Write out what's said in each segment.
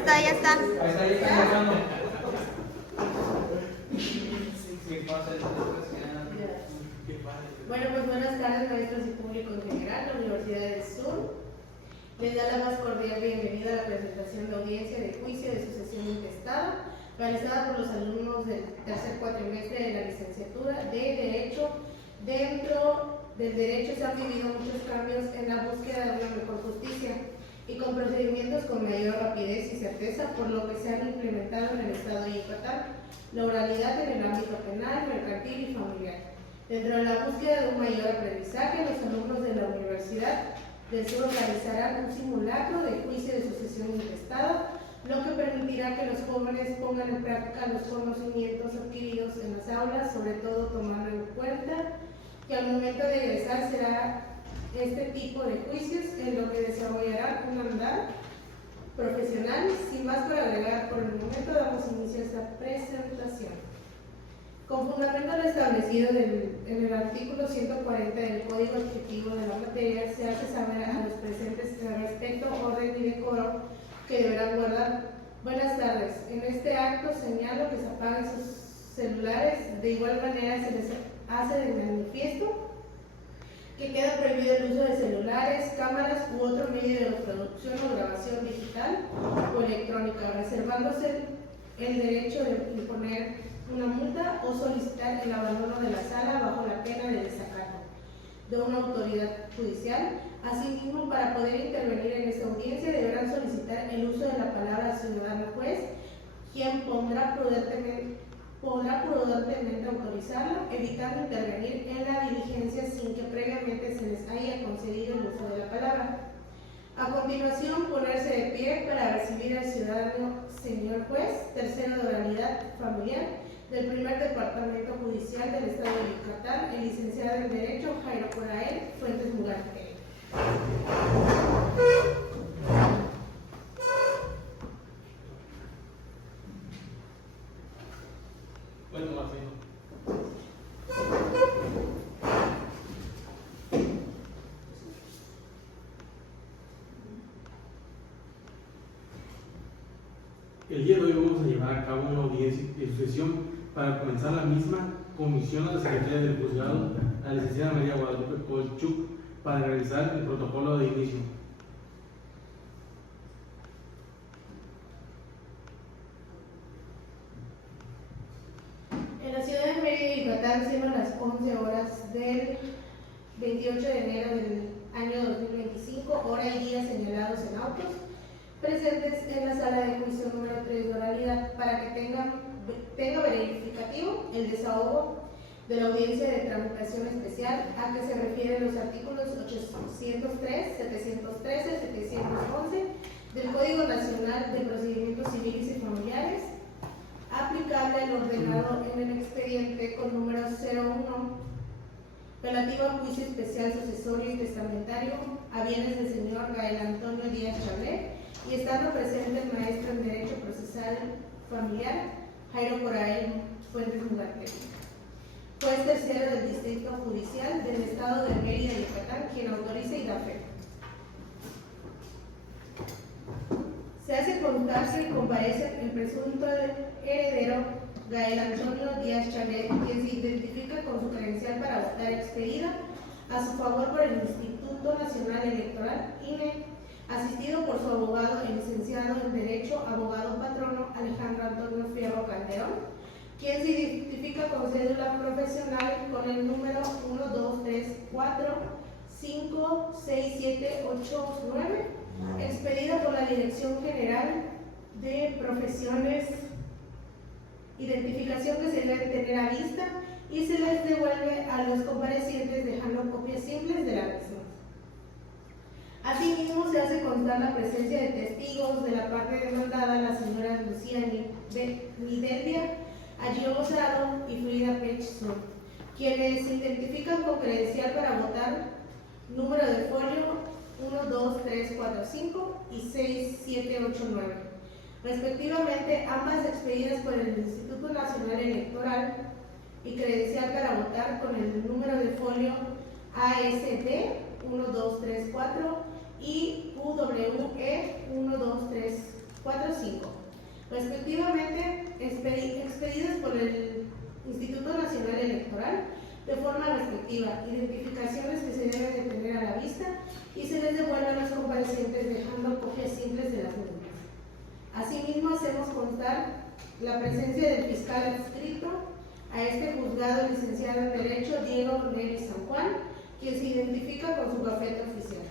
está, ya está. Ahí está grabando. Bueno, pues buenas tardes, maestros y público en general. La Universidad del Sur les da la más cordial bienvenida a la presentación de audiencia de juicio de sucesión intestada realizada por los alumnos del tercer cuatrimestre de la licenciatura de Derecho. Dentro del derecho se han vivido muchos cambios en la búsqueda de una mejor justicia y con procedimientos con mayor rapidez y certeza, por lo que se han implementado en el Estado de Yucatán la oralidad en el ámbito penal, mercantil y familiar. Dentro de la búsqueda de un mayor aprendizaje, los alumnos de la Universidad del Sur realizarán un simulacro de juicio de sucesión intestada, lo que permitirá que los jóvenes pongan en práctica los conocimientos adquiridos en las aulas, sobre todo tomando en cuenta que al momento de egresar será este tipo de juicios en lo que desarrollará un andar profesional. Sin más por agregar, por el momento damos inicio a esta presentación. Con fundamento en lo establecido en el artículo 140 del Código Adjetivo de la materia, se hace saber a los presentes el respeto, orden y decoro que deberán guardar. Buenas tardes. En este acto señalo que se apaguen sus celulares. De igual manera se les hace de manifiesto que queda prohibido el uso de celulares, cámaras u otro medio de reproducción o grabación digital o electrónica, reservándose el derecho de imponer una multa o solicitar el abandono de la sala bajo la pena de desacato de una autoridad judicial. Asimismo, para poder intervenir en esta audiencia deberán solicitar el uso de la palabra ciudadano juez, quien podrá prudentemente autorizarlo, evitando intervenir en la diligencia sin que previamente se les haya concedido el uso de la palabra. A continuación, ponerse de pie para recibir al ciudadano señor juez, tercero de oralidad familiar del primer departamento judicial del Estado de Yucatán, el licenciado en Derecho Jairo Corael Fuentes Mugarte. Bueno, Marcelo. El día de hoy vamos a llevar a cabo una audiencia de sucesión. Para comenzar la misma, comisión a la Secretaría del Juzgado, la licenciada María Guadalupe Colchuk, para realizar el protocolo de inicio. En la ciudad de Mérida, Yucatán, siendo las 11 horas del 28 de enero del año 2025, hora y día señalados en autos, presentes en la sala de juicio número 3 de oralidad, para que tenga verificativo el desahogo de la audiencia de tramitación especial a que se refieren los artículos 803, 713, 711 del Código Nacional de Procedimientos Civiles y Familiares, aplicable al ordenado en el expediente con número 01, relativo a juicio especial sucesorio y testamentario a bienes del señor Gael Antonio Díaz Chablé, y estando presente el maestro en Derecho Procesal Familiar Jairo Corael Fuentes Mugarte, juez tercero del Distrito Judicial del Estado de Mérida, Yucatán, quien autoriza y da fe. Se hace constar que comparece el presunto heredero Gael Antonio Díaz Chalet, quien se identifica con su credencial para votar expedida a su favor por el Instituto Nacional Electoral, INE, asistido por su abogado, el licenciado en Derecho, abogado patrono Alejandro Antonio Fierro Calderón, quien se identifica con cédula profesional con el número 1, 2, 3, 4, 5, 6, 7, 8, 9, expedida por la Dirección General de Profesiones, identificación que se debe tener a vista y se les devuelve a los comparecientes dejando copias simples de la misma. Asimismo, se hace constar la presencia de testigos de la parte demandada, la señora Lucía Nidelvia Ayosado y Frida Pechson, quienes se identifican con credencial para votar, número de folio 1, 2, 3, 4, 5 y 6, 7, 8, 9, respectivamente, ambas expedidas por el Instituto Nacional Electoral y credencial para votar con el número de folio ASD 1, 2, 3, 4 y UWE 1, 2, 3, 4.5. Respectivamente, expedidos por el Instituto Nacional Electoral de forma respectiva, identificaciones que se deben de tener a la vista y se les devuelve a los comparecientes dejando copias simples de las mismas. Asimismo, hacemos constar la presencia del fiscal adscrito a este juzgado, el licenciado en Derecho Diego Neri San Juan, quien se identifica con su gafete oficial.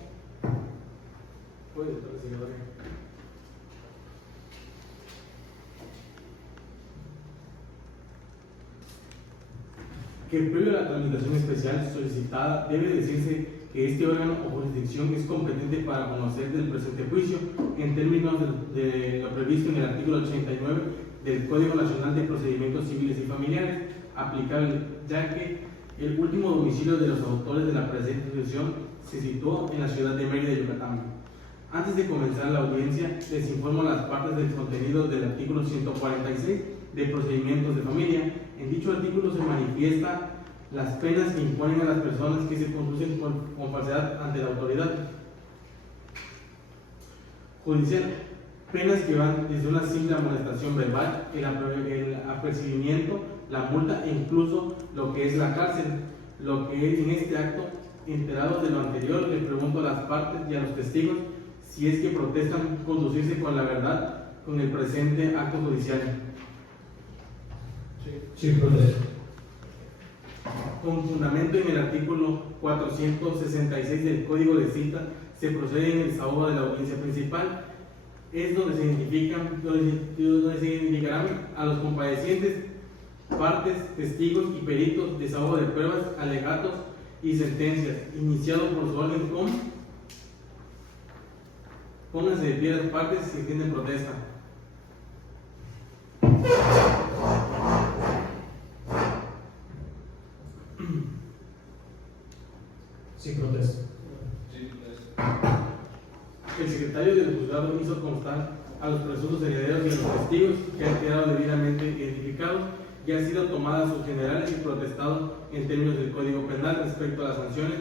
Que previo a la tramitación especial solicitada, debe decirse que este órgano o jurisdicción es competente para conocer del presente juicio en términos de lo previsto en el artículo 89 del Código Nacional de Procedimientos Civiles y Familiares, aplicable, ya que el último domicilio de los autores de la presente institución se situó en la ciudad de Mérida, Yucatán. Antes de comenzar la audiencia, les informo las partes del contenido del artículo 146 de Procedimientos de Familia. En dicho artículo se manifiesta las penas que imponen a las personas que se conducen con falsedad ante la autoridad judicial. Penas que van desde una simple amonestación verbal, el apercibimiento, la multa e incluso lo que es la cárcel. Lo que es en este acto, enterados de lo anterior, le pregunto a las partes y a los testigos si es que protestan conducirse con la verdad con el presente acto judicial. Sí, protesto. Con fundamento en el artículo 466 del Código de Cita, se procede en el desahogo de la audiencia principal. Es donde se identificarán a los comparecientes, partes, testigos y peritos, desahogo de pruebas, alegatos y sentencias, iniciado por su orden con. Pónganse de pie las partes si tienen protesta. Sí, protesto. El secretario del juzgado hizo constar a los presuntos herederos y a los testigos que han quedado debidamente identificados y han sido tomadas sus generales y protestado en términos del Código Penal respecto a las sanciones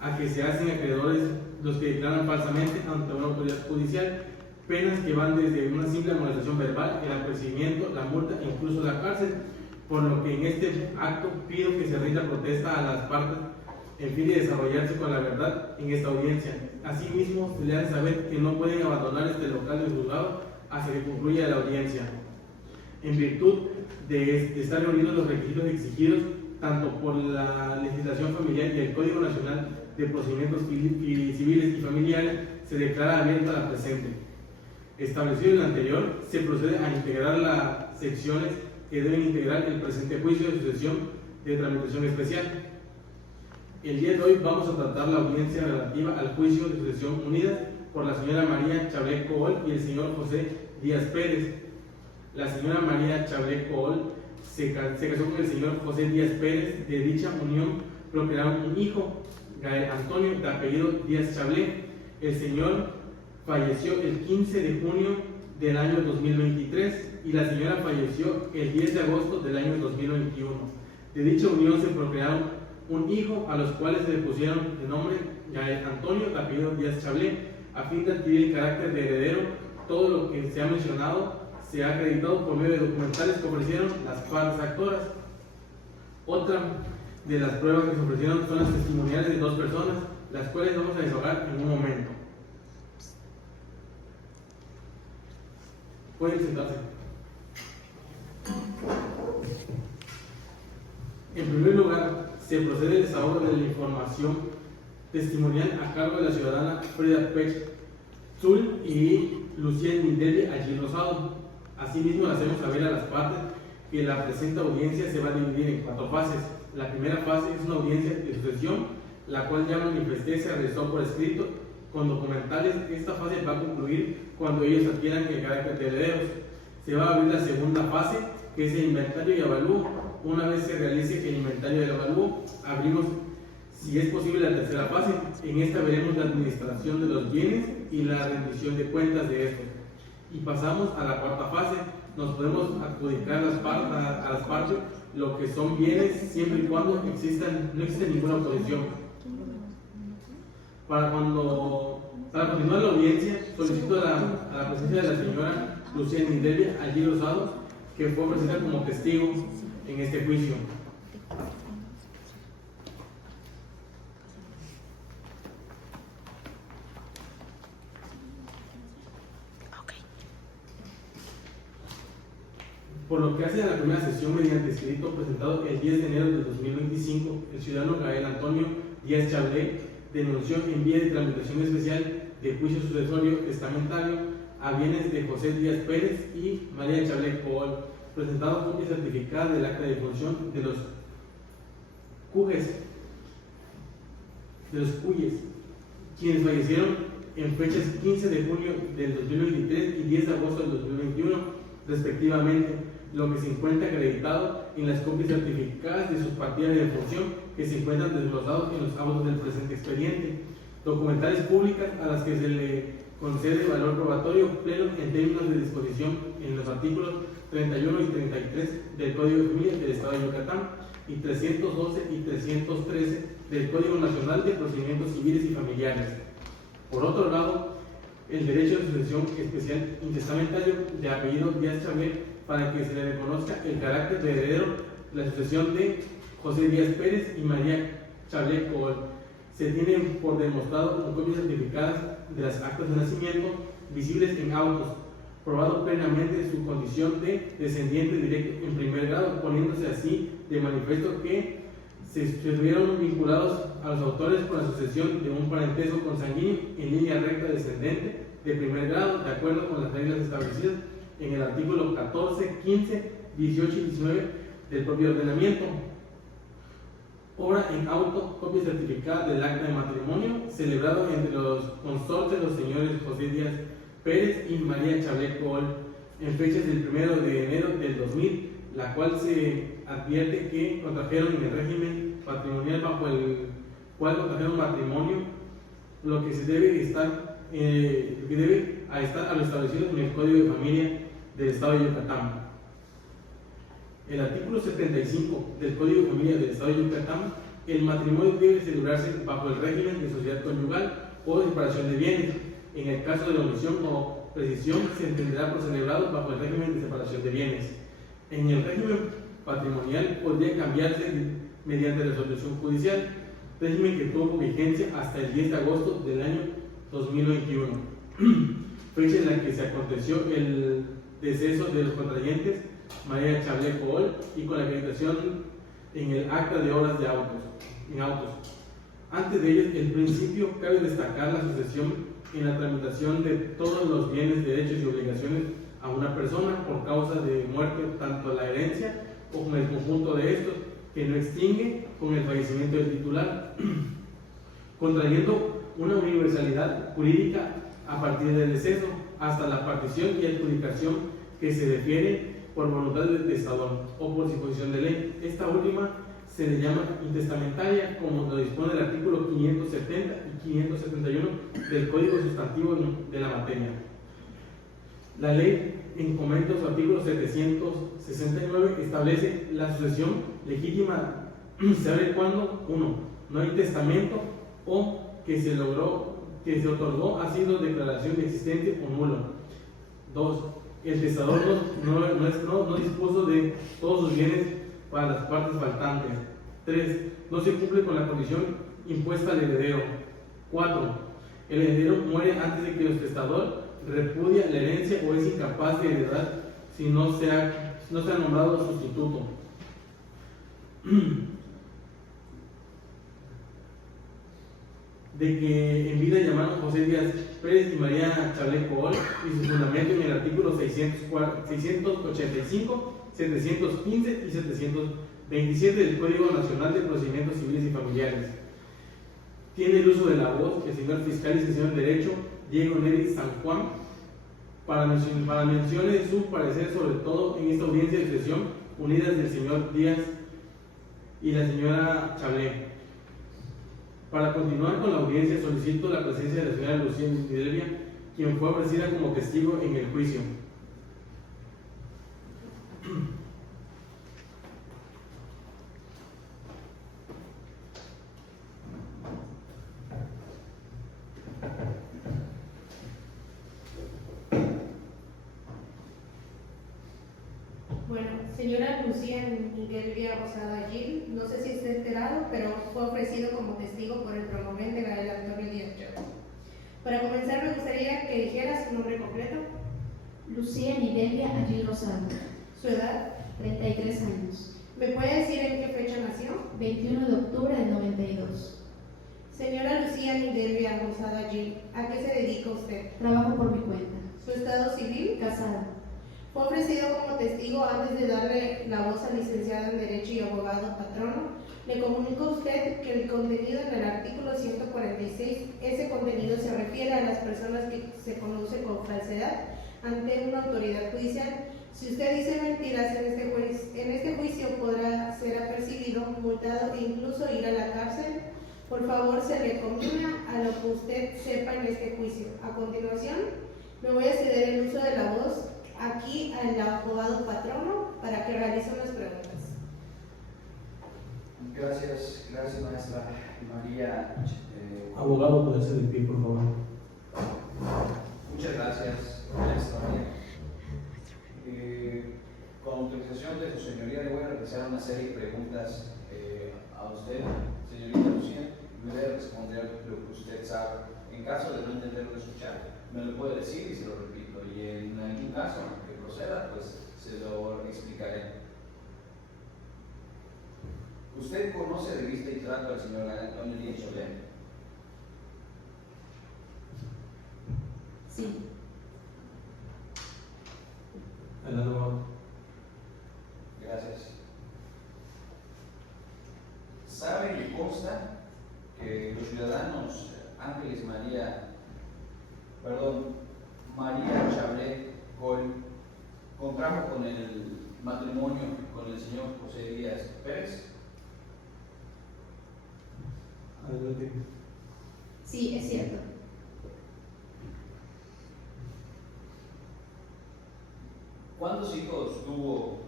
a que se hacen acreedores los que declaran falsamente ante una autoridad judicial, penas que van desde una simple amonestación verbal, el apercibimiento, la multa e incluso la cárcel, por lo que en este acto pido que se rinda protesta a las partes en fin de desarrollarse con la verdad en esta audiencia. Asimismo, se le hace saber que no pueden abandonar este local del juzgado hasta que concluya la audiencia. En virtud de estar reunidos los requisitos exigidos tanto por la legislación familiar y el Código Nacional de Procedimientos Civiles y Familiares, se declara abierta la presente. Establecido en el anterior, se procede a integrar las secciones que deben integrar el presente juicio de sucesión de tramitación especial. El día de hoy vamos a tratar la audiencia relativa al juicio de sucesión unida por la señora María Chablé Cool y el señor José Díaz Pérez. La señora María Chablé Cool se casó con el señor José Díaz Pérez. De dicha unión procrearon un hijo, Gael Antonio, de apellido Díaz Chablé. El señor falleció el 15 de junio del año 2023 y la señora falleció el 10 de agosto del año 2021. De dicha unión se procrearon un hijo, a los cuales se le pusieron el nombre Gael Antonio, de apellido Díaz Chablé, a fin de adquirir el carácter de heredero. Todo lo que se ha mencionado se ha acreditado por medio de documentales que ofrecieron las partes actoras. Otra de las pruebas que se ofrecieron son las testimoniales de dos personas, las cuales vamos a desahogar en un momento. Pueden sentarse. En primer lugar, se procede al desahogo de la información testimonial a cargo de la ciudadana Frida Pech Zul y Lucien Mindeli allí Rosado. Asimismo, le hacemos saber a las partes que la presente audiencia se va a dividir en 4 fases. La primera fase es una audiencia de sucesión, la cual ya manifesté se realizó por escrito con documentales. Esta fase va a concluir cuando ellos adquieran el carácter de herederos. Se va a abrir la segunda fase, que es el inventario y avalúo. Una vez se realice el inventario y el avalúo, abrimos, si es posible, la tercera fase. En esta veremos la administración de los bienes y la rendición de cuentas de estos. Y pasamos a la cuarta fase. Nos podemos adjudicar a las partes lo que son bienes siempre y cuando no exista ninguna oposición. Para cuando Para continuar la audiencia, solicito a la presencia de la señora Lucía Nidelia Allí Rosado, que fue presentada como testigo en este juicio. Por lo que hace a la primera sesión mediante escrito presentado el 10 de enero de 2025, el ciudadano Gael Antonio Díaz Chablé denunció en vía de tramitación especial de juicio sucesorio testamentario a bienes de José Díaz Pérez y María Chablé Cool, presentado copia certificada del acta de defunción de los Cuyes, quienes fallecieron en fechas 15 de junio del 2023 y 10 de agosto del 2021, respectivamente, lo que se encuentra acreditado en las copias certificadas de sus partidas de defunción que se encuentran desglosados en los autos del presente expediente, documentales públicas a las que se le concede valor probatorio pleno en términos de disposición en los artículos 31 y 33 del Código de Familia del Estado de Yucatán y 312 y 313 del Código Nacional de Procedimientos Civiles y Familiares. Por otro lado, el derecho de sucesión especial intestamentario de apellido Díaz Chablé para que se le reconozca el carácter de heredero de la sucesión de José Díaz Pérez y María Chablé Cool. Se tienen por demostrado con copias certificadas de las actas de nacimiento visibles en autos, probado plenamente su condición de descendiente directo en primer grado, poniéndose así de manifiesto que se estuvieron vinculados a los autores por la sucesión de un parentesco consanguíneo en línea recta descendente de primer grado, de acuerdo con las reglas establecidas en el artículo 14, 15, 18 y 19 del propio ordenamiento. Obra en auto, copia certificada del acta de matrimonio celebrado entre los consortes los señores José Díaz Pérez y María Chablé Cool en fechas del 1 de enero del 2000, la cual se advierte que contrajeron en el régimen patrimonial bajo el cual contrajeron matrimonio, lo que se debe estar a lo establecido en el Código de Familia del Estado de Yucatán. El artículo 75 del Código de Familia del Estado de Yucatán, el matrimonio debe celebrarse bajo el régimen de sociedad conyugal o de separación de bienes. En el caso de la omisión o precisión, se entenderá por celebrado bajo el régimen de separación de bienes. En el régimen patrimonial podría cambiarse mediante resolución judicial, régimen que tuvo vigencia hasta el 10 de agosto del año 2021, fecha en la que se aconteció el deceso de los contrayentes María Chablé Cool y con la acreditación en el acta de obras de autos. Antes de ello, el principio cabe destacar la sucesión en la tramitación de todos los bienes, derechos y obligaciones a una persona por causa de muerte, tanto la herencia como el conjunto de estos, que no extingue con el fallecimiento del titular, contrayendo una universalidad jurídica a partir del deceso hasta la partición y adjudicación que se defiere por voluntad del testador o por disposición de ley. Esta última se le llama intestamentaria, como lo dispone el artículo 570 y 571 del Código Sustantivo de la materia. La ley, en comento su artículo 769, establece la sucesión legítima sabe cuándo 1. No hay testamento o que se otorgó ha sido declaración de existente o nulo. 2. El testador no dispuso de todos sus bienes para las partes faltantes. 3. No se cumple con la condición impuesta al heredero. 4. El heredero muere antes de que el testador repudia la herencia o es incapaz de heredar si no se ha nombrado sustituto. De que en vida llamaron José Díaz Pérez y María Chablé Cool y su fundamento en el artículo 685, 715 y 727 del Código Nacional de Procedimientos Civiles y Familiares. Tiene el uso de la voz el señor fiscal y licenciado en Derecho Diego Neri San Juan para menciones de su parecer, sobre todo en esta audiencia de sesión, unidas del señor Díaz y la señora Chablé. Para continuar con la audiencia, solicito la presencia de la señora Lucía Nidelia, quien fue ofrecida como testigo en el juicio. Bueno, señora Lucía Nidelvia Rosada Gil, no sé si está enterado, pero fue ofrecido como testigo por el promovente Gael Antonio Díaz Chávez. Para comenzar, me gustaría que dijera su nombre completo, Lucía Nidelvia Agil Rosado, su edad. 33 años, ¿Me puede decir en qué fecha nació? 21 de octubre del 92. Señora Lucía Nidelvia Rosada Gil, ¿a qué se dedica usted? Trabajo por mi cuenta. ¿Su estado civil? Casada. Fue ofrecido como testigo antes de darle la voz al licenciado en Derecho y abogado patrono. Le comunicó a usted que el contenido en el artículo 146, ese contenido se refiere a las personas que se conocen con falsedad ante una autoridad judicial. Si usted dice mentiras en este juicio podrá ser apercibido, multado e incluso ir a la cárcel. Por favor, se le comina a lo que usted sepa en este juicio. A continuación, me voy a ceder el uso de la voz aquí al abogado patrono para que realice unas preguntas. Gracias maestra María. Abogado, puede ser de pie, por favor. Muchas gracias, maestra María. Con autorización de su señoría, le voy a realizar una serie de preguntas a usted, señorita Lucía, y me debe responder lo que usted sabe. En caso de no entenderlo, escuchar, me lo puede decir y se lo repito, y en algún caso que proceda, pues se lo explicaré. ¿Usted conoce de vista y trato al señor Antonio Díaz Chávez? Sí. Adelante, abogado. Gracias. ¿Sabe y consta que los ciudadanos María Chablet contrajo con el matrimonio con el señor José Díaz Pérez? Adelante. Sí, es cierto. ¿Cuántos hijos tuvo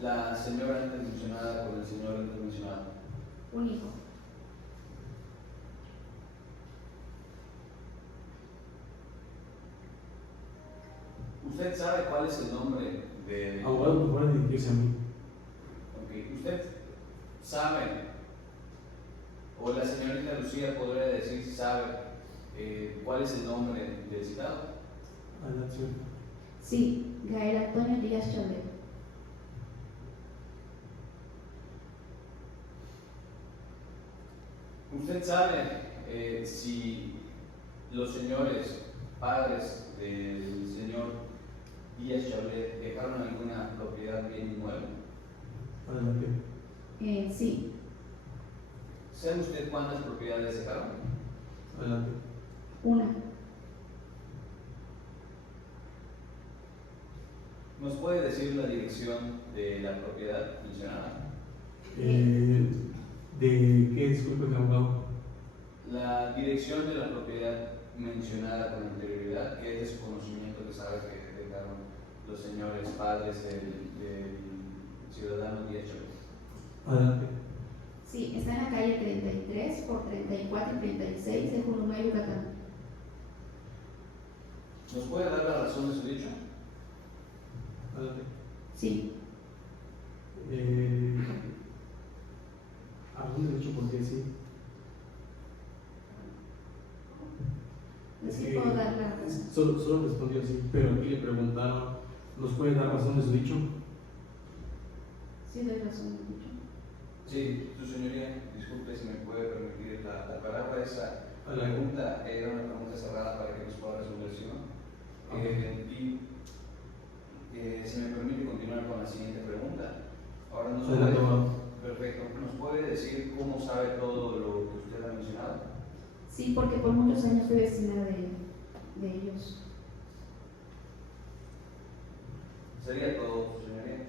la señora antes mencionada con el señor antes mencionado? Un hijo. ¿Usted sabe cuál es el nombre de... Abogado, por favor, dirigirse a mí. Ok, ¿usted sabe, o la señorita Lucía podría decir si sabe cuál es el nombre del citado? Adelante, señor. Sí, Gael Antonio Díaz Chávez. ¿Usted sabe si los señores padres del señor Díaz Chávez dejaron alguna propiedad bien inmueble? Adelante. Sí, ¿Sabe usted cuántas propiedades dejaron? Adelante. una. ¿Nos puede decir la dirección de la propiedad mencionada? ¿De qué? Disculpe, abogado. La dirección de la propiedad mencionada con anterioridad, que es de su conocimiento que sabe que dejaron los señores padres del ciudadano Díaz Chávez. Adelante. Sí, está en la calle 33 por 34 y 36 de Jurumay, Yucatán. ¿Nos puede dar la razón de su dicho? Adelante. Sí, ¿Algún derecho por qué sí? sí puedo dar la razón. Solo respondió sí, pero aquí le preguntaron, ¿nos puede dar razón de su dicho? Sí, doy razón, mucho. Sí, su señoría, disculpe si me puede permitir la palabra. Esa Adelante. pregunta era una pregunta cerrada para que nos pueda resolver, ¿sí, no? Si me permite continuar con la siguiente pregunta. Ahora nos Adelante, abogado. perfecto. ¿Nos puede decir cómo sabe todo lo que usted ha mencionado? Sí, porque por muchos años fui vecina de ellos. Sería todo, su señoría.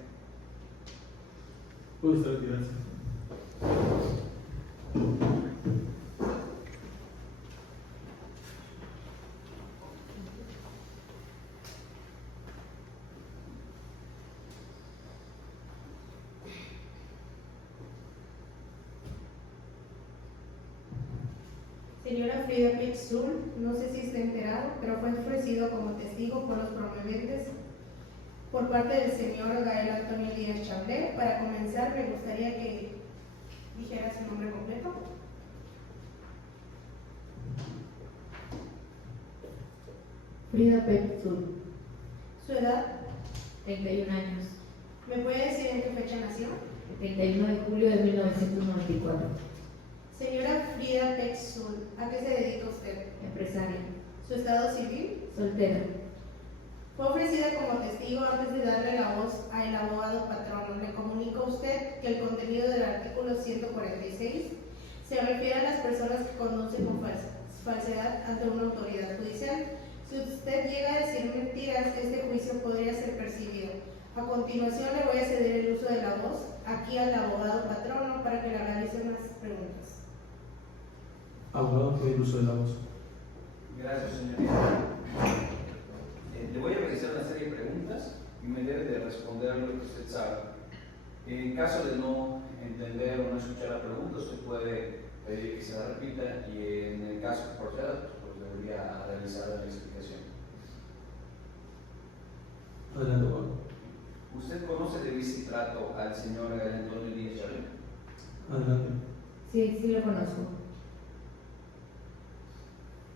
Puede usted retirarse. Señora Frida Pizzul, no sé si está enterado, pero fue ofrecido como testigo por los promoventes por parte del señor Gael Antonio Díaz Chablé. Para comenzar, me gustaría que dijera su nombre completo. Frida Pepsul, Su edad. 31 años. ¿Me puede decir en qué fecha nació? El 31 de julio de 1994. Señora Frida Pepsul, ¿a qué se dedica usted? Empresaria. ¿Su estado civil? Soltera. Fue ofrecida como testigo antes de darle la voz al abogado patrono. Le comunica a usted que el contenido del artículo 146 se refiere a las personas que conducen con falsedad ante una autoridad judicial. Si usted llega a decir mentiras, este juicio podría ser percibido. A continuación le voy a ceder el uso de la voz aquí al abogado patrono para que le realice unas preguntas. Abogado, tiene el uso de la voz. Gracias, señorita. Le voy a realizar una serie de preguntas y me debe de responder lo que usted sabe. En caso de no entender o no escuchar la pregunta, usted puede pedir que se la repita y en el caso que proceda, pues debería realizar la explicación. Adelante, abogado. ¿Usted conoce de vista y trato al señor Gael Antonio Díaz Chablé? Adelante. Sí, sí lo conozco.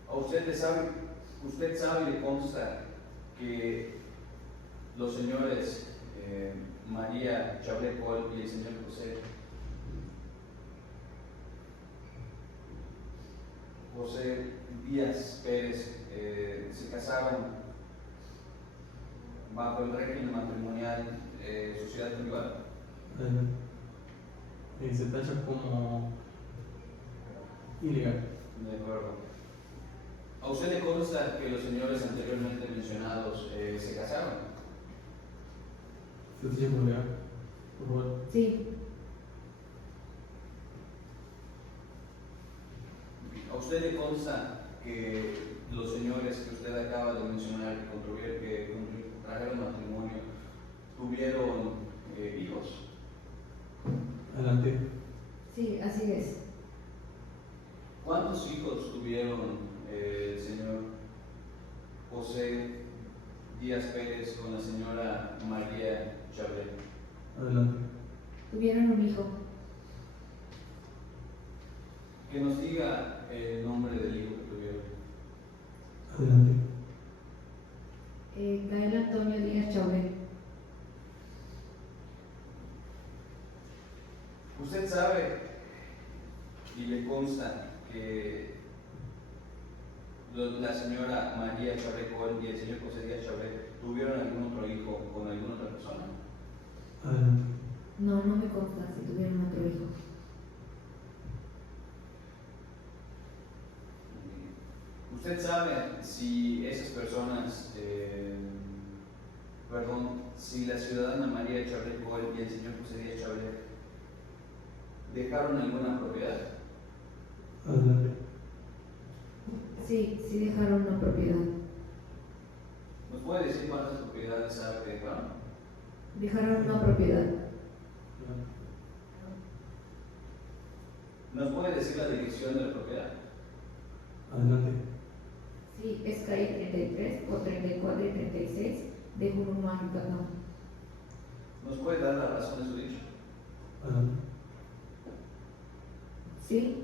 ¿A usted sabe y le consta que los señores María Chablé Col y el señor José Díaz Pérez se casaron bajo el régimen matrimonial sociedad privada? Adelante. Se tacha como ilegal. De acuerdo. ¿A usted le consta que los señores anteriormente mencionados se casaron? Se tacha como legal. Por favor. Sí, ¿A usted le consta que los señores que usted acaba de mencionar que contrajeron matrimonio tuvieron hijos? Adelante. sí, así es. ¿Cuántos hijos tuvieron el señor José Díaz Pérez con la señora María Chablé? Adelante. Tuvieron un hijo. Que nos diga el nombre del hijo que tuvieron. Adelante. Gael Antonio Díaz Chablé. ¿Usted sabe y le consta que la señora María Chablé Col y el señor José Díaz Chablé tuvieron algún otro hijo con alguna otra persona? Adelante. No, no me consta si tuvieron otro hijo. ¿Usted sabe si esas personas, si la ciudadana María Chablé Col y el señor José Díaz Chablé dejaron alguna propiedad? Adelante. Sí, sí dejaron una propiedad. ¿Nos puede decir cuántas propiedades sabe que dejaron? Dejaron una propiedad. ¿Nos puede decir la dirección de la propiedad? Adelante. Sí, es calle 33 por 34 y 36 de Jurumán, Yucatán. ¿Nos puede dar la razón de su dicho? Adelante. Sí,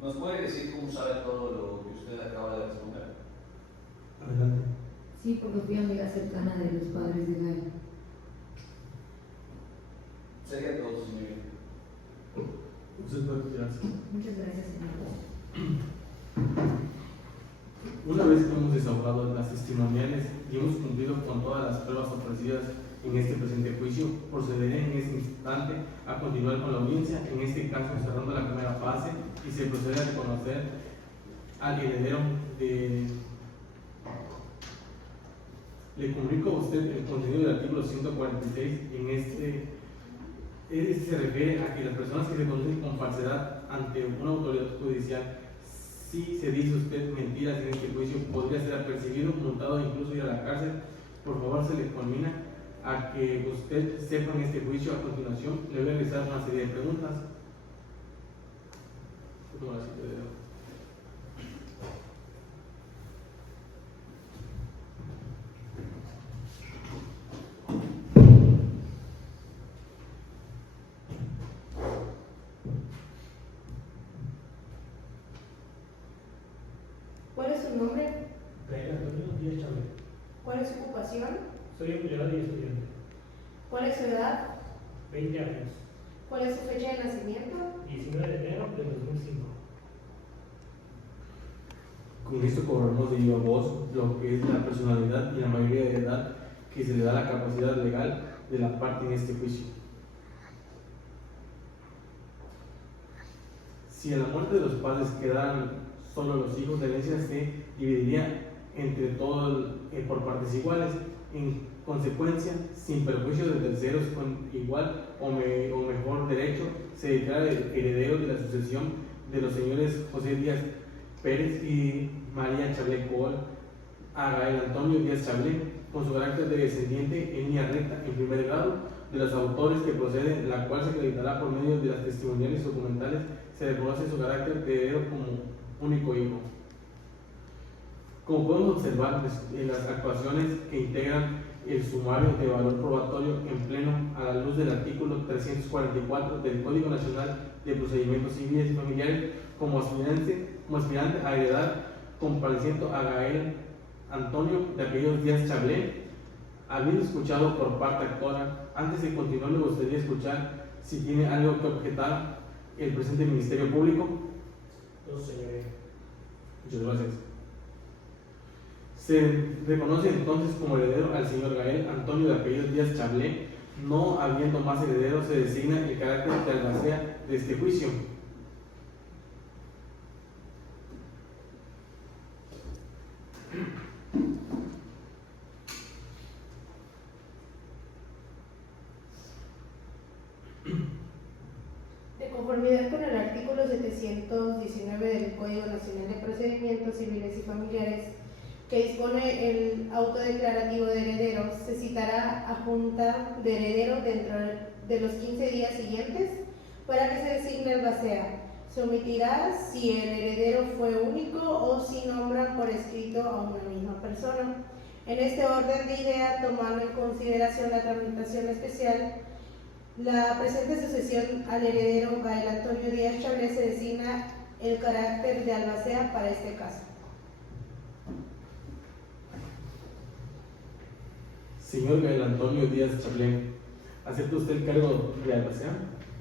¿Nos puede decir cómo sabe todo lo que usted acaba de responder? Adelante. sí, porque fui amiga cercana de los padres de Gael. Sería todo, señor. Usted puede retirarse. Muchas gracias, señor. Una vez que hemos desahogado las testimoniales y hemos cumplido con todas las pruebas ofrecidas en este presente juicio, procederé en este instante a continuar con la audiencia, en este caso cerrando la primera fase y se procede a reconocer al heredero de... Le comunico a usted el contenido del artículo 146 en este se refiere a que las personas que se conocen con falsedad ante una autoridad judicial, si se dice usted mentiras en este juicio, podría ser apercibido, multado e incluso ir a la cárcel. Por favor, se le conmina a que usted sepa en este juicio. A continuación, le voy a realizar una serie de preguntas. ¿Cuál es su nombre? Gael Antonio Díaz Chávez. ¿Cuál es su ocupación? Soy empleado y estudiante. ¿Cuál es su edad? 20 años. ¿Cuál es su fecha de nacimiento? 19 de enero de 2005. Con esto cobramos de viva voz lo que es la personalidad y la mayoría de edad que se le da la capacidad legal de la parte en este juicio. Si a la muerte de los padres quedaran solo los hijos, la herencia se dividiría entre todos por partes iguales. En consecuencia, sin perjuicio de terceros con igual o mejor derecho, se declara heredero de la sucesión de los señores José Díaz Pérez y María Chablé Col a Gael Antonio Díaz Chablé, con su carácter de descendiente en línea recta en primer grado de los autores que proceden, la cual se acreditará por medio de las testimoniales documentales. Se reconoce su carácter de heredero como único hijo. Como podemos observar en las actuaciones que integran el sumario de valor probatorio en pleno a la luz del artículo 344 del Código Nacional de Procedimientos Civiles y Familiares, como aspirante a heredar, compareciendo a Gael Antonio de aquellos Díaz Chablé, habiendo escuchado por parte actora, antes de continuar me gustaría escuchar si tiene algo que objetar el presente Ministerio Público. No, señoría. Muchas gracias. Se reconoce entonces como heredero al señor Gael Antonio de apellido Díaz Chablé. No habiendo más herederos, se designa el carácter de albacea de este juicio. De conformidad con el artículo 719 del Código Nacional de Procedimientos Civiles y Familiares, que dispone el auto declarativo de herederos, se citará a junta de herederos dentro de los 15 días siguientes para que se designe albacea. Se omitirá si el heredero fue único o si nombran por escrito a una misma persona. En este orden de idea, tomando en consideración la tramitación especial, la presente sucesión al heredero Gael Antonio Díaz Chablé se designa el carácter de albacea para este caso. Señor Gael Antonio Díaz Chablé, ¿acepta usted el cargo de albacea?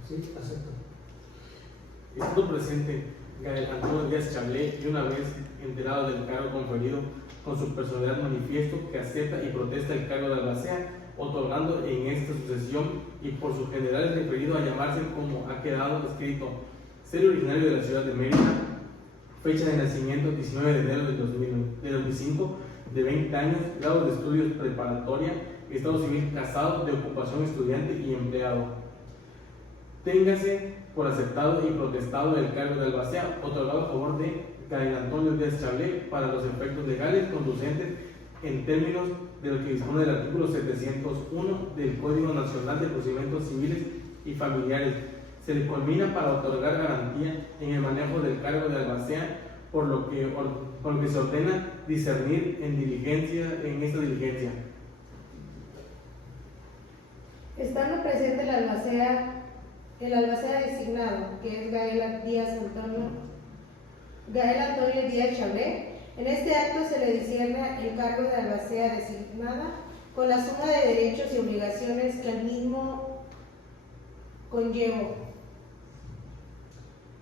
Sí, acepto. Estando presente Gael Antonio Díaz Chablé y una vez enterado del cargo conferido, con su personalidad manifiesto que acepta y protesta el cargo de albacea, otorgando en esta sucesión y por su general es referido a llamarse como ha quedado escrito: ser originario de la ciudad de Mérida, fecha de nacimiento 19 de enero del 2005, de 20 años, grado de estudios preparatoria, estado civil casado, de ocupación estudiante y empleado. Téngase por aceptado y protestado el cargo de albacea, otorgado a favor de Gael Antonio Díaz Chablé para los efectos legales conducentes en términos de lo que dispone el artículo 701 del Código Nacional de Procedimientos Civiles y Familiares. Se le culmina para otorgar garantía en el manejo del cargo de albacea, por lo que se ordena discernir en esta diligencia. Estando presente el albacea designado, que es Gael Antonio Díaz Chablé, en este acto se le disierna el cargo de albacea designada con la suma de derechos y obligaciones que el mismo conllevó.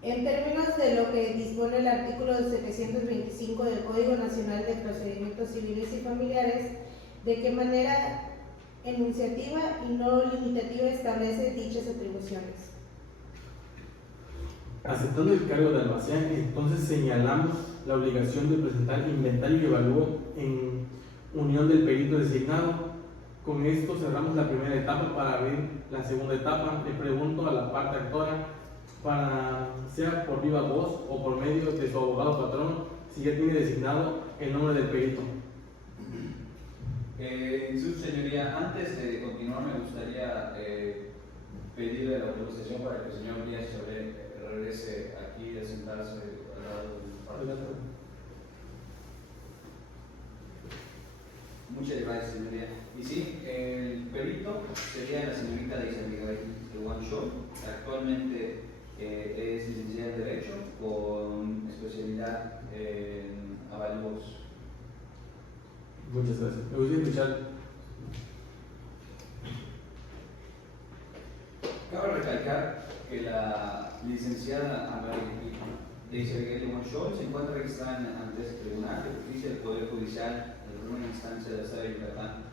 En términos de lo que dispone el artículo 725 del Código Nacional de Procedimientos Civiles y Familiares, de qué manera enunciativa y no limitativa establece dichas atribuciones. Aceptando el cargo de albacea, entonces señalamos la obligación de presentar inventario y evalúo en unión del perito designado. Con esto cerramos la primera etapa para abrir la segunda etapa. Le pregunto a la parte actora, sea por viva voz o por medio de su abogado patrono, si ya tiene designado el nombre del perito. Su señoría, antes de continuar me gustaría pedirle la autorización para que el señor Díaz Chablé regrese aquí a sentarse al lado del parlamento. Muchas gracias, señoría. Y sí, el perito sería la señorita Isabel Guancho, actualmente es licenciada en Derecho con especialidad en Muchas gracias. Me gustaría escuchar. Cabe recalcar que la licenciada Amalia Isabel Monchol se encuentra registrada ante este Tribunal de Justicia del Poder Judicial de la primera instancia del Estado de Yucatán,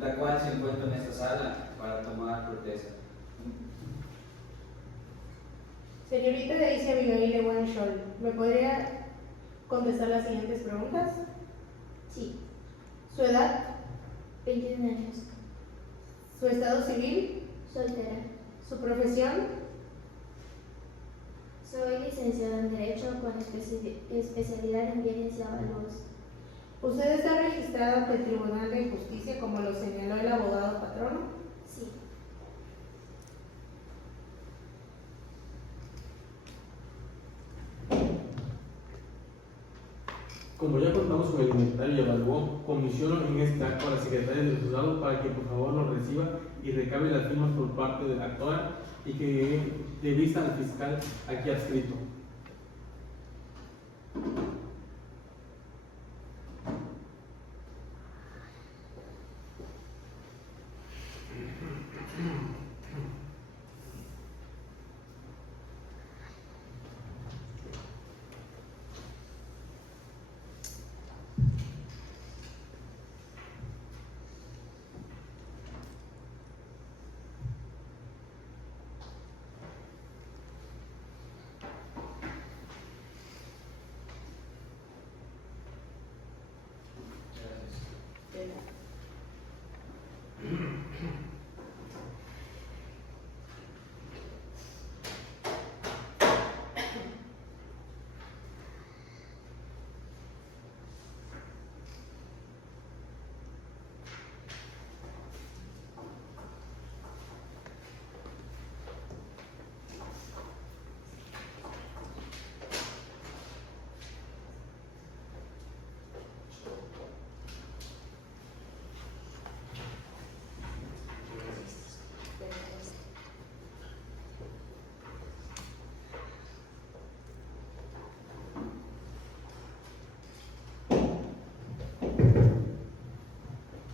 la cual se encuentra en esta sala para tomar protesta. Señorita Daisy Abigail Ewanshol, ¿me podría contestar las siguientes preguntas? Sí. ¿Su edad? 21 años. ¿Su estado civil? Soltera. ¿Su profesión? Soy licenciada en Derecho con especialidad en bienes y avalúos. ¿Usted está registrado ante el Tribunal de Justicia como lo señaló el abogado patrono? Sí. Como ya contamos con el inventario y evaluó, comisiono en este acto a la secretaria del juzgado para que por favor lo reciba y recabe las firmas por parte de la actora y que dé vista al fiscal aquí adscrito.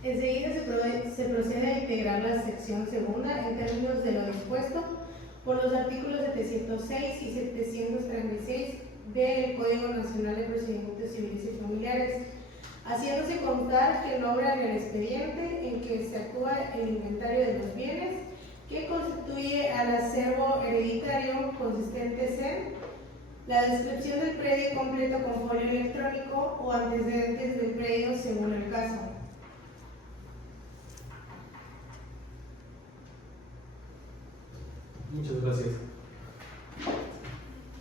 Enseguida se procede a integrar la sección segunda en términos de lo dispuesto por los artículos 706 y 736 del Código Nacional de Procedimientos Civiles y Familiares, haciéndose constar que no obra en el expediente en que se actúa el inventario de los bienes que constituye al acervo hereditario consistentes en la descripción del predio completo con folio electrónico o antecedentes del predio según el caso. Muchas gracias.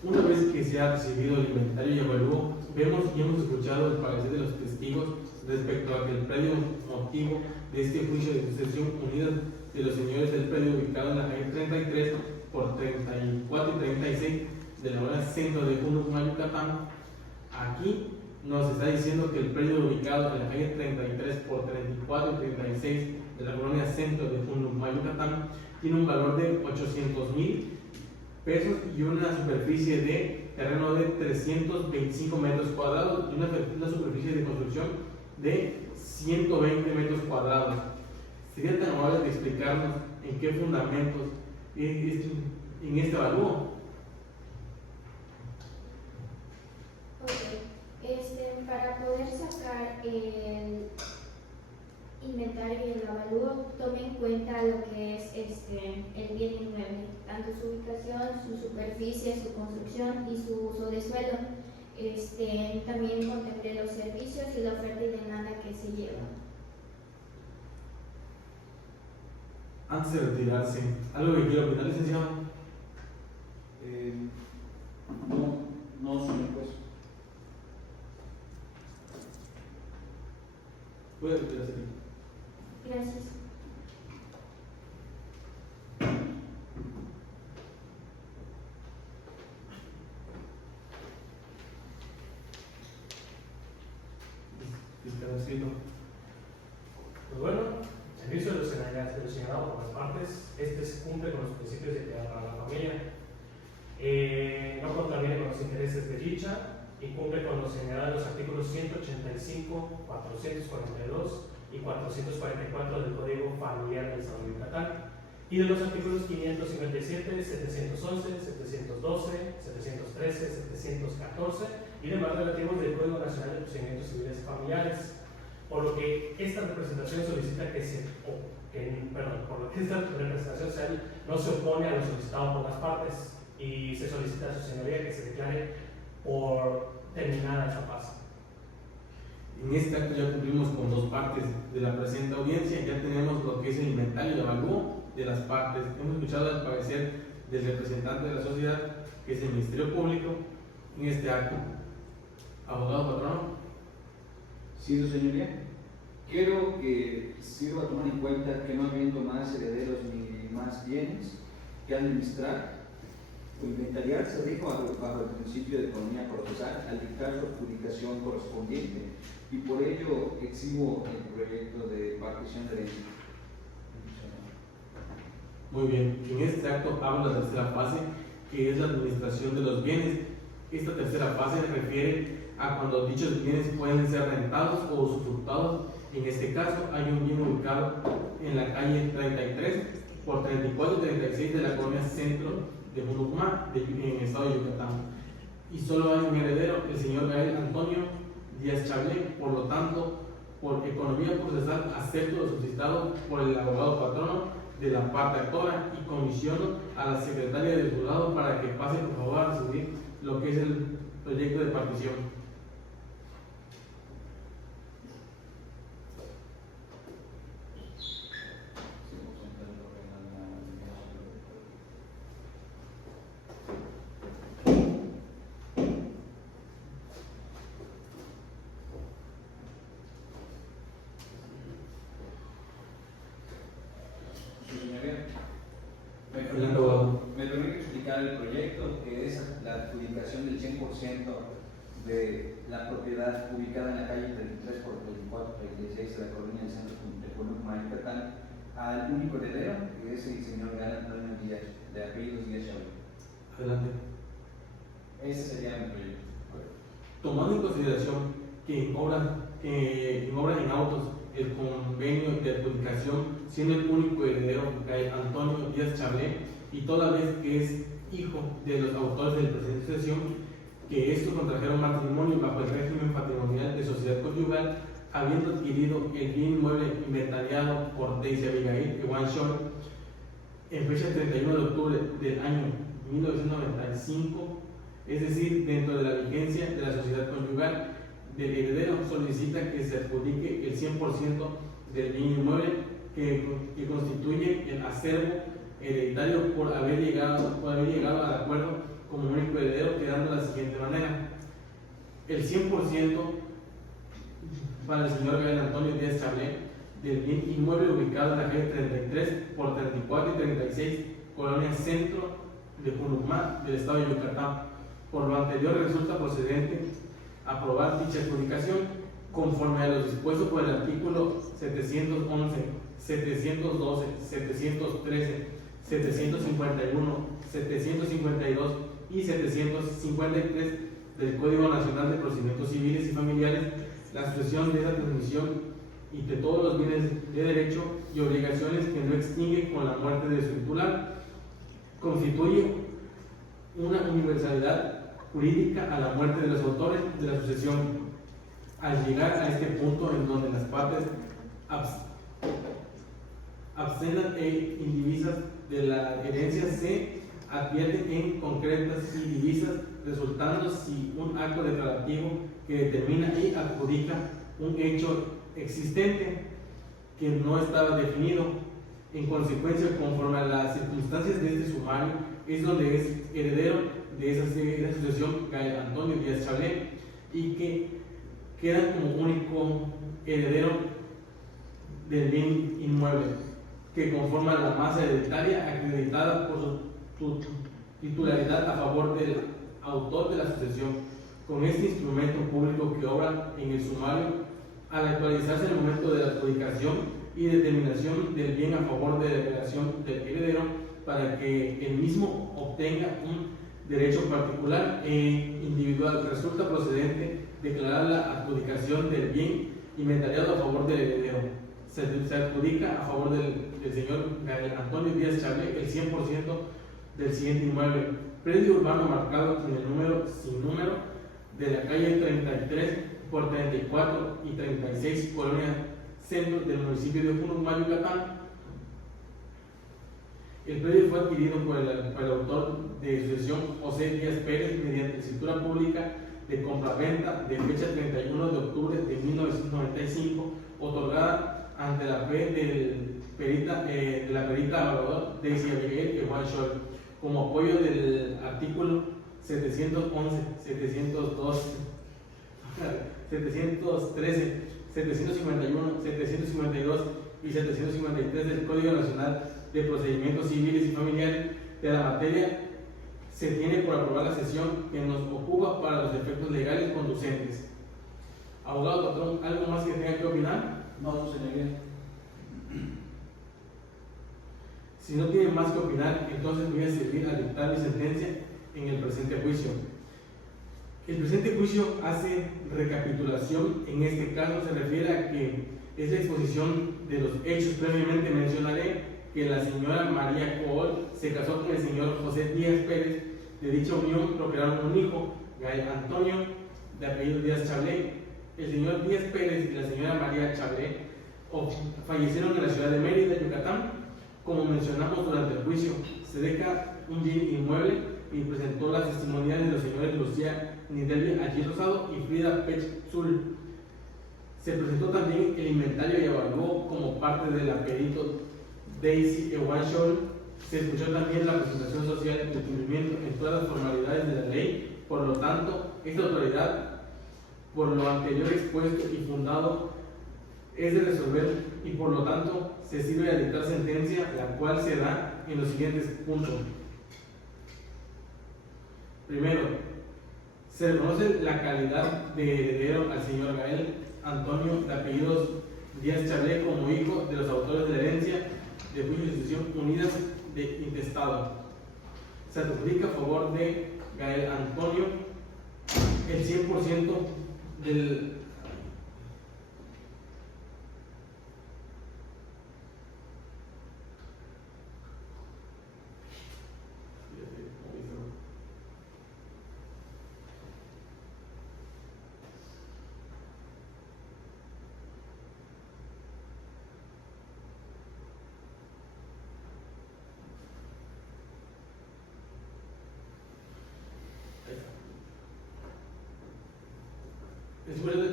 Una vez que se ha recibido el inventario y evaluó, vemos y hemos escuchado el parecer de los testigos respecto a que el predio motivo de este juicio de sucesión unida de los señores del predio ubicado en la calle 33 por 34 y 36 de la zona centro de Junucma, Yucatán. Aquí nos está diciendo que el predio ubicado en la calle 33 por 34 y 36 de la colonia centro de Junucma, Yucatán, tiene un valor de 800,000 pesos y una superficie de terreno de 325 metros cuadrados y una superficie de construcción de 120 metros cuadrados. ¿Sería tan amable de explicarnos en qué fundamentos en este avalúo? Ok, para poder sacar el inventario y el avalúo, tome en cuenta lo que es el bien inmueble, tanto su ubicación, su superficie, su construcción y su uso de suelo. También contemple los servicios y la oferta y demanda que se lleva. Antes de retirarse, ¿algo que quiera opinar, licenciado? No, señor juez. Puede retirarse. Gracias. Fiscal adscrito. Pues bueno, el juicio de lo señalado por las partes, se cumple con los principios de piedad para la familia, no contamina con los intereses de dicha y cumple con lo señalado en los artículos 185, 442 y 444 del Código Familiar del Estado de Yucatán y de los artículos 557, 711, 712, 713, 714 y demás relativos del Código Nacional de Procedimientos Civiles y Familiares, por lo que esta representación solicita por lo que esta representación no se opone a lo solicitado por las partes y se solicita a su señoría que se declare por terminada esta fase. En este acto ya cumplimos con dos partes de la presente audiencia, ya tenemos lo que es el inventario y el avalúo de las partes. Hemos escuchado el parecer del representante de la sociedad, que es el Ministerio Público, en este acto. Abogado patrono. Sí, su señoría. Quiero que sirva a tomar en cuenta que no habiendo más herederos ni más bienes que administrar o inventariar, se dijo bajo el principio de economía procesal al dictar su adjudicación correspondiente y por ello exhibo el proyecto de partición de herencia. Muy bien, en este acto habla la tercera fase, que es la administración de los bienes. Esta tercera fase se refiere a cuando dichos bienes pueden ser rentados o usufructuados. En este caso, hay un bien ubicado en la calle 33 por 34 y 36 de la colonia Centro de Junucmá, en el estado de Yucatán. Y solo hay un heredero, el señor Gael Antonio Díaz Chablé. Por lo tanto, por economía procesal, acepto lo solicitado por el abogado patrono de la parte actora y comisiono a la secretaria del juzgado para que pase por favor a recibir lo que es el proyecto de partición. Me permite explicar el proyecto, que es la adjudicación del 100% de la propiedad ubicada en la calle 33 por 34, 36 de la colonia del centro de Junucmá, Yucatán, al único heredero, que es el señor Gael Antonio Díaz, de apellidos Díaz Chablé. Adelante. Ese sería mi proyecto. Tomando en consideración que en obras en autos el convenio de adjudicación, siendo el único heredero Gael Antonio Díaz Chablé, y toda vez que es hijo de los autores del presente sucesión, que estos contrajeron matrimonio bajo el régimen patrimonial de sociedad conyugal, habiendo adquirido el bien inmueble inventariado por Daisy Abigail Ewan Shore en fecha 31 de octubre del año 1995, es decir, dentro de la vigencia de la sociedad conyugal, del heredero solicita que se adjudique el 100% del bien inmueble que constituye el acervo hereditario por haber llegado al acuerdo como único heredero, quedando de la siguiente manera: el 100% para el señor Gael Antonio Díaz Chablé del bien inmueble ubicado en la calle 33 por 34 y 36, colonia Centro de Junucmá, del estado de Yucatán. Por lo anterior, resulta procedente aprobar dicha adjudicación conforme a lo dispuesto por el artículo 711, 712, 713, 751, 752 y 753 del Código Nacional de Procedimientos Civiles y Familiares, la sucesión de esa transmisión y de todos los bienes de derecho y obligaciones que no extinguen con la muerte de su titular, constituye una universalidad jurídica a la muerte de los autores de la sucesión. Al llegar a este punto en donde las partes abstentas e indivisas de la herencia se advierten en concretas y divisas, resultando si un acto declarativo que determina y adjudica un hecho existente que no estaba definido. En consecuencia, conforme a las circunstancias de este sumario, es donde es heredero de esa sucesión Gael Antonio Díaz Chablé, y que queda como único heredero del bien inmueble que conforma la masa hereditaria acreditada por su titularidad a favor del autor de la sucesión. Con este instrumento público que obra en el sumario, al actualizarse el momento de la adjudicación y determinación del bien a favor de la declaración del heredero, para que el mismo obtenga un derecho particular e individual, resulta procedente declarar la adjudicación del bien inventariado a favor del heredero. Se adjudica a favor del señor Gael Antonio Díaz Chablé el 100% del siguiente inmueble: predio urbano marcado en el número sin número de la calle 33 por 34 y 36, Colonia Centro del municipio de Junumayo, Yucatán. El predio fue adquirido por el autor de sucesión, José Díaz Pérez, mediante escritura pública de compraventa de fecha 31 de octubre de 1995, otorgada ante la fe de la perita evaluador Daisy Abigail Ewanshol, como apoyo del artículo 711, 712, 713, 751, 752 y 753 del Código Nacional de Procedimientos Civiles y Familiares de la materia. Se tiene por aprobar la sesión que nos ocupa para los efectos legales conducentes. Abogado, patrón, ¿algo más que tenga que opinar? No, señoría. Si no tiene más que opinar, entonces voy a servir a dictar mi sentencia en el presente juicio. El presente juicio hace recapitulación. En este caso se refiere a que es la exposición de los hechos. Previamente mencionaré que la señora María Cool se casó con el señor José Díaz Pérez. De dicha unión procrearon un hijo, Gael Antonio, de apellido Díaz Chablé. El señor Díaz Pérez y la señora María Chablé fallecieron en la ciudad de Mérida, Yucatán. Como mencionamos durante el juicio, se deja un bien inmueble y presentó las testimoniales de los señores Lucía Nidelvia Allí Rosado y Frida Pech-Zul. Se presentó también el inventario y evaluó como parte del perito Daisy Ewanshol. Se escuchó también la presentación social de cumplimiento en todas las formalidades de la ley. Por lo tanto, esta autoridad, por lo anterior expuesto y fundado, es de resolver y por lo tanto se sirve a dictar sentencia, la cual se da en los siguientes puntos. Primero, se reconoce la calidad de heredero al señor Gael Antonio de apellidos Díaz Chablé como hijo de los autores de la herencia de juicio y sucesión unidas de intestado. Se adjudica a favor de Gael Antonio el 100% del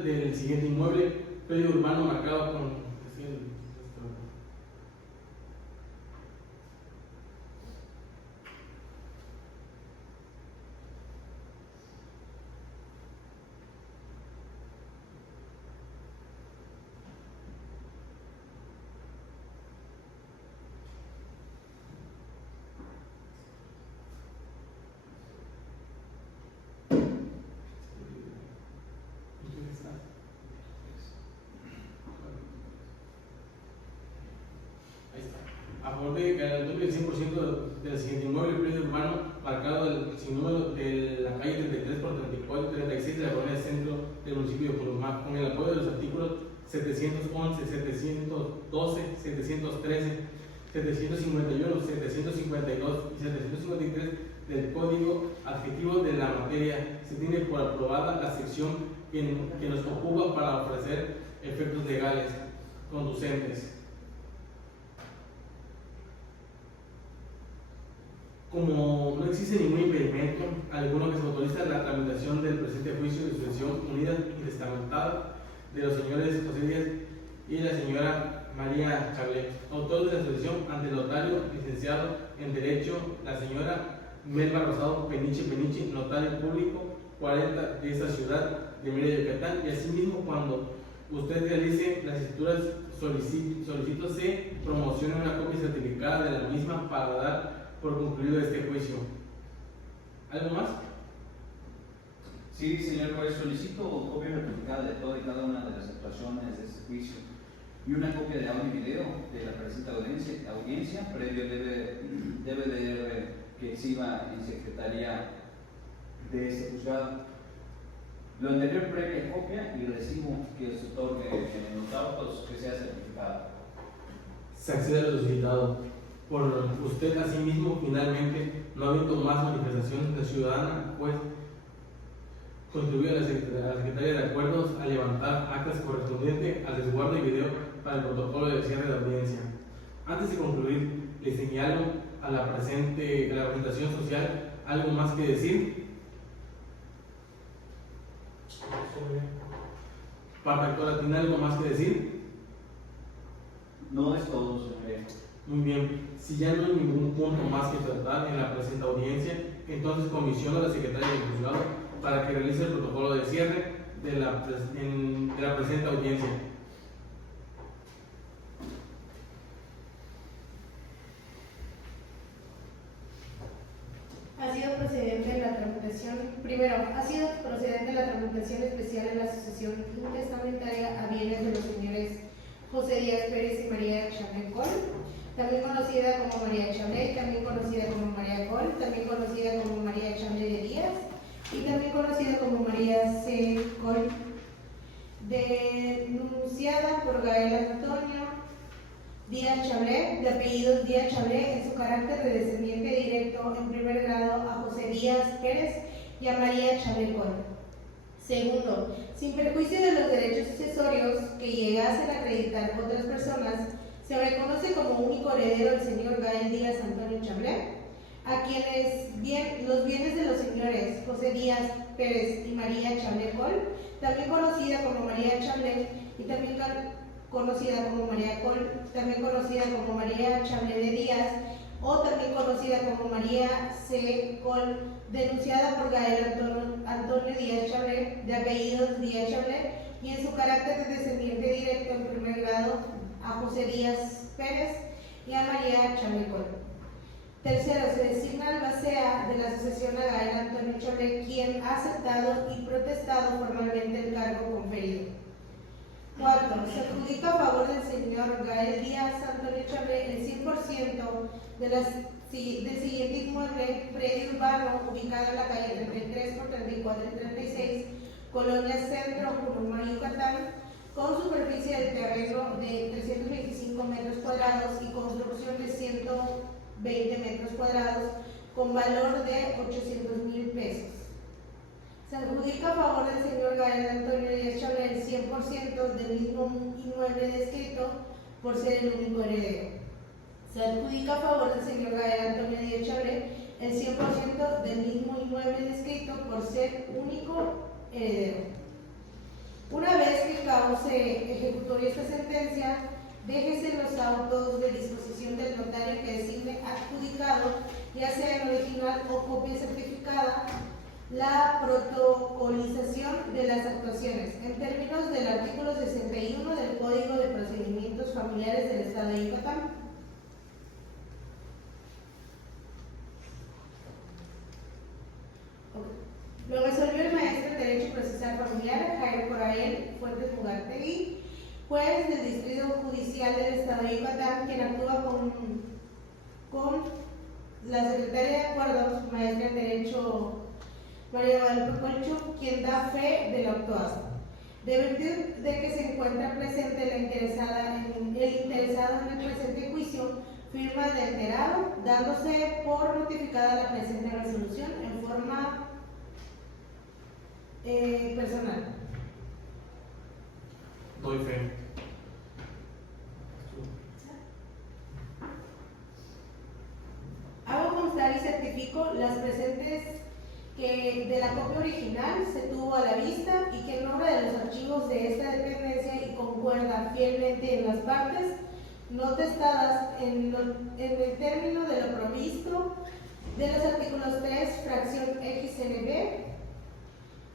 del siguiente inmueble, predio urbano marcado con a favor de Gael Antonio el 100% del siguiente inmueble, predio urbano marcado el sinnúmero de la calle 33 por 34 y 36 de la colonia Centro del municipio de Purumá, con el apoyo de los artículos 711, 712, 713, 751, 752 y 753 del Código Adjetivo de la materia. Se tiene por aprobada la sección que nos ocupa para ofrecer efectos legales conducentes. Como no existe ningún impedimento alguno que se autoriza la tramitación del presente juicio de sucesión unida y testamentada de los señores José Díaz y la señora María Chablé, autores de la sucesión, ante el notario licenciado en Derecho, la señora Melba Rosado Peniche, notario público 40 de esta ciudad de Mérida, Yucatán, y asimismo cuando usted realice las escrituras solicito se promocione una copia certificada de la misma para dar por concluido este juicio. ¿Algo más? Sí, señor juez, solicito copia certificada de toda y cada una de las actuaciones de este juicio y una copia de audio y video de la presente audiencia previo debe que exhiba en Secretaría de este juzgado. Lo anterior previa copia y recibo que se otorgue en los autos que sea certificado. Se accede a lo solicitado. Por usted asimismo, finalmente, no habiendo más manifestaciones de ciudadana, pues contribuye a la Secretaría de Acuerdos a levantar actas correspondientes al resguardo y video para el protocolo de cierre de audiencia. Antes de concluir, le señalo a la presentación social algo más que decir. Parte actora, ¿tiene algo más que decir? No es todo, señoría. Muy bien, si ya no hay ningún punto más que tratar en la presente audiencia, entonces comisiono a la Secretaria del Juzgado para que realice el protocolo de cierre de la presente audiencia. Ha sido procedente la tramitación especial en la sucesión intestamentaria a bienes de los señores José Díaz Pérez y María Chablé Col, también conocida como María Chablé, también conocida como María Col, también conocida como María Chablé de Díaz y también conocida como María C. Col, denunciada por Gael Antonio Díaz Chablé, de apellidos Díaz Chablé, en su carácter de descendiente directo en primer grado a José Díaz Pérez y a María Chablé Col. Segundo, sin perjuicio de los derechos sucesorios que llegasen a acreditar otras personas, se reconoce como único heredero el señor Gael Díaz Antonio Chablé, a quienes los bienes de los señores José Díaz Pérez y María Chablé Col, también conocida como María Chablé y también conocida como María Col, también conocida como María Chablé de Díaz, o también conocida como María C. Col, denunciada por Gael Antonio Díaz Chablé, de apellidos Díaz Chablé, y en su carácter de descendiente directo en primer grado a José Díaz Pérez y a María Chablé Col. Tercero, se designa albacea de la asociación a Gael Antonio Chablé, quien ha aceptado y protestado formalmente el cargo conferido. Cuarto, se adjudica a favor del señor Gael Díaz Antonio Chablé el 100% del siguiente inmueble predio urbano ubicado en la calle 33 por 34 y 36, Colonia Centro, Curumá, Yucatán, con superficie del terreno de 325 metros cuadrados y construcción de 120 metros cuadrados, con valor de 800,000 pesos. Se adjudica a favor del señor Gael Antonio Díaz Chablé el 100% del mismo inmueble descrito por ser el único heredero. Se adjudica a favor del señor Gael Antonio Díaz Chablé el 100% del mismo inmueble descrito por ser único heredero. Una vez que cause ejecutoria esta sentencia, déjese los autos de disposición del notario que designe adjudicado, ya sea en original o copia certificada, la protocolización de las actuaciones en términos del artículo 61 del Código de Procedimientos Familiares del Estado de Yucatán. Lo resolvió el maestro en Derecho Procesal Familiar Jairo Corael Fuentes Mugartegui, juez del Distrito Judicial del Estado de Yucatán, quien actúa con la Secretaria de Acuerdos, maestra en Derecho María Guadalupe Colcho, quien da fe de lo actuado. De virtud de que se encuentra presente el interesado en el presente juicio, firma de enterado, dándose por notificada la presente resolución en forma personal. Doy fe. Hago constar y certifico las presentes que de la copia original se tuvo a la vista y que en nombre de los archivos de esta dependencia y concuerda fielmente en las partes no testadas en el término de lo provisto de los artículos 3, fracción XLB,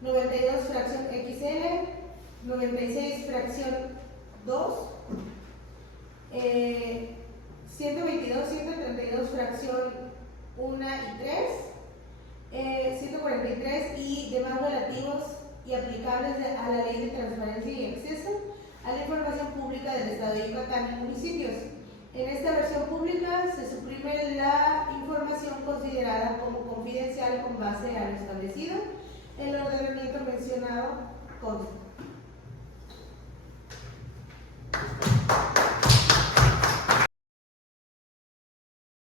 92, fracción XL, 96, fracción 2, 122, 132, fracción 1 y 3, 143 y demás relativos y aplicables a la Ley de Transparencia y Acceso a la Información Pública del Estado de Yucatán y municipios. En esta versión pública se suprime la información considerada como confidencial confidencial con base a lo establecido en el ordenamiento mencionado consta.